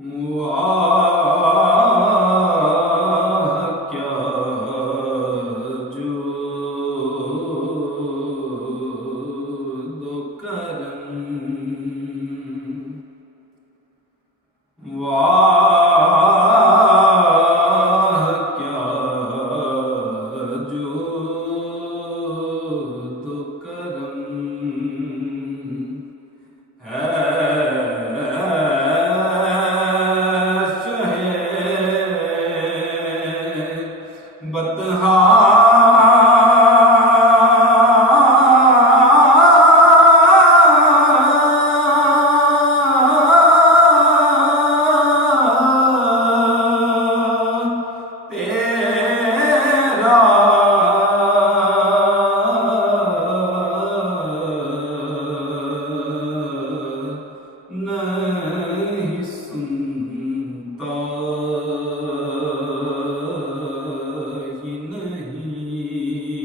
वाह क्या जुल्द करम, वाह क्या जुल्द करम है बतहा तेरा नहीं सुनता ही नहीं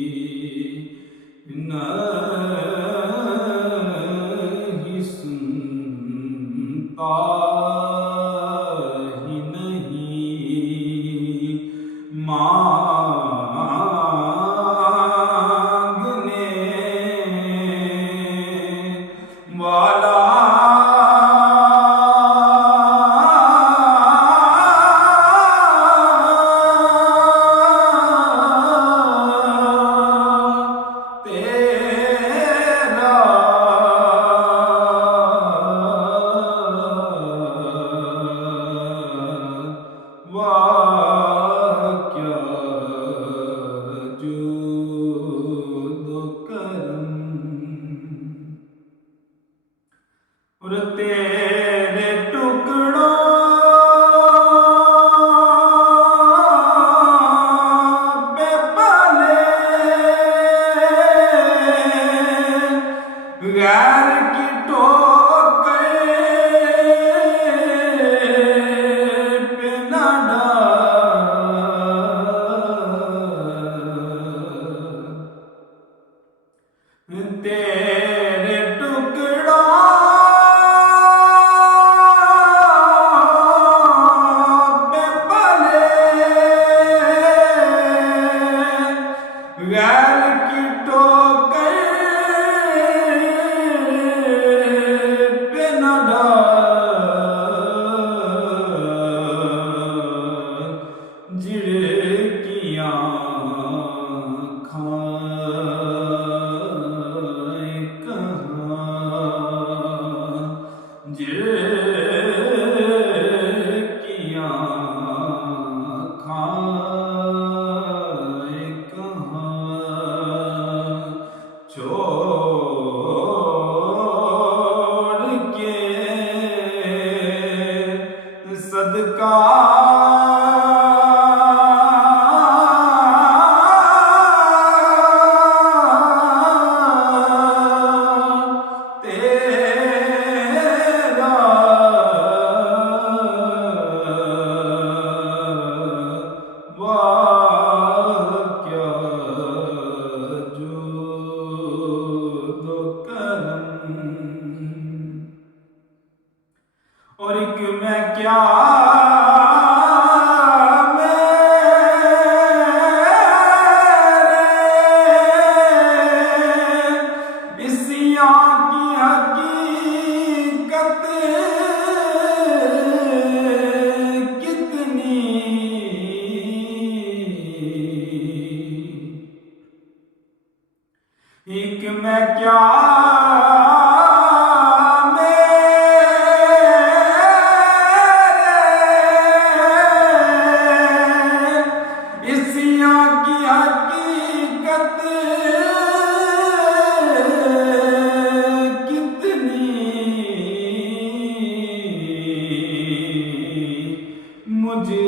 सुनता ही नहीं मांगने वाला वाह क्या जुल्द करम और तेरे टुकड़ों पे पले गैर की ठोकर पे न डाल तेरे टुकड़ों पे पले गैर की ठोकर पे न डाल झिड़कियां खाए कहाँ झिड़कियां खाए कहाँ छोड़ के सदका वाह क्या जुल्द करम और एक मैं क्या मेरे इसियां की हकीकत कितनी एक मैं क्या मेरे इसियां की हकीकत कितनी मुझे